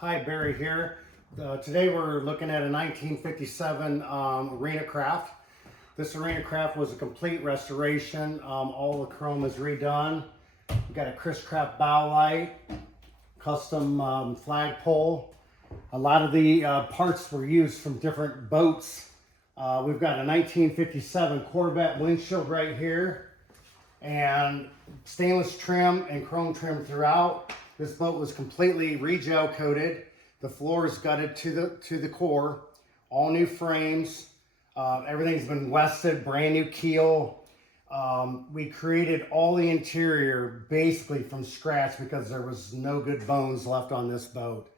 Hi, Barry here. Today we're looking at a 1957 Arena Craft. This Arena Craft was a complete restoration. All the chrome is redone. We got a Chris Craft bow light, custom flagpole. A lot of the parts were used from different boats. We've got a 1957 Corvette windshield right here, and stainless trim and chrome trim throughout. This boat was completely re-gel coated. The floor is gutted to the core. All new frames. Everything's been wested, brand new keel. We created all the interior basically from scratch because there was no good bones left on this boat.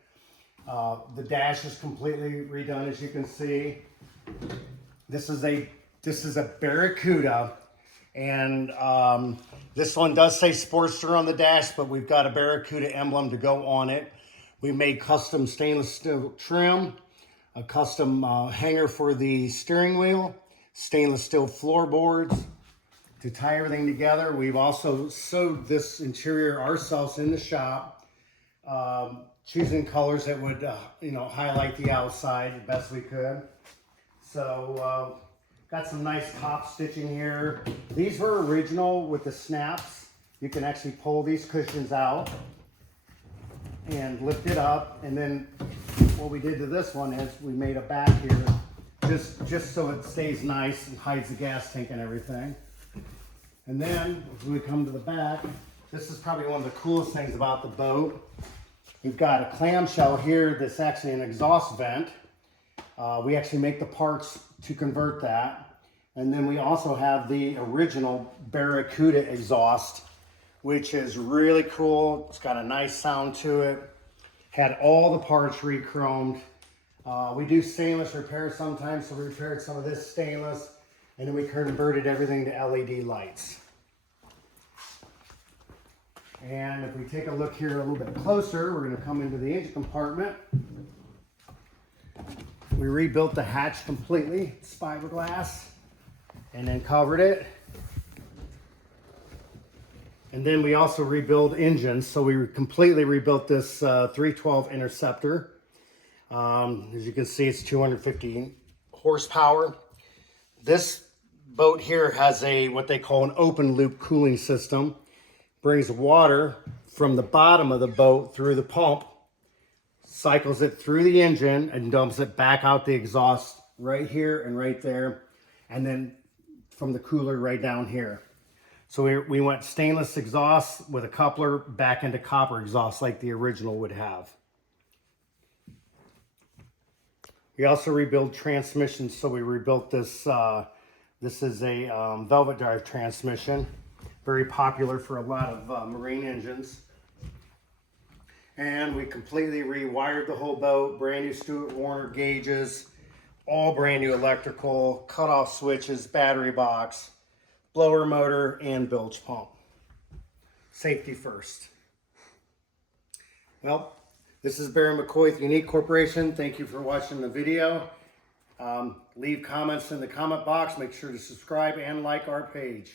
The dash is completely redone, as you can see. This is a Barracuda. And this one does say Sportster on the dash, but we've got a Barracuda emblem to go on it. We made custom stainless steel trim, a custom hanger for the steering wheel, stainless steel floorboards to tie everything together. We've also sewed this interior ourselves in the shop, choosing colors that would highlight the outside the best we could. So got some nice top stitching here. These were original with the snaps. You can actually pull these cushions out and lift it up. And then what we did to this one is we made a back here just so it stays nice and hides the gas tank and everything. And then as we come to the back, this is probably one of the coolest things about the boat. We've got a clamshell here that's actually an exhaust vent. We actually make the parts to convert that. And then we also have the original Barracuda exhaust, which is really cool. It's got a nice sound to it. Had all the parts re-chromed. We do stainless repair sometimes, so we repaired some of this stainless, and then we converted everything to LED lights. And if we take a look here a little bit closer, we're going to come into the engine compartment. We rebuilt the hatch completely. It's fiberglass, and then covered it. And then we also rebuild engines. So we completely rebuilt this 312 Interceptor. As you can see, it's 250 horsepower. This boat here has what they call an open loop cooling system. Brings water from the bottom of the boat through the pump, cycles it through the engine, and dumps it back out the exhaust right here and right there, and then from the cooler right down here. So we went stainless exhaust with a coupler back into copper exhaust like the original would have. We also rebuild transmissions, so we rebuilt this. This is a velvet drive transmission, very popular for a lot of marine engines. And we completely rewired the whole boat, brand new Stewart Warner gauges, all brand new electrical, cutoff switches, battery box, blower motor, and bilge pump. Safety first. Well, this is Barry McCoy with Unique Corporation. Thank you for watching the video. Leave comments in the comment box. Make sure to subscribe and like our page.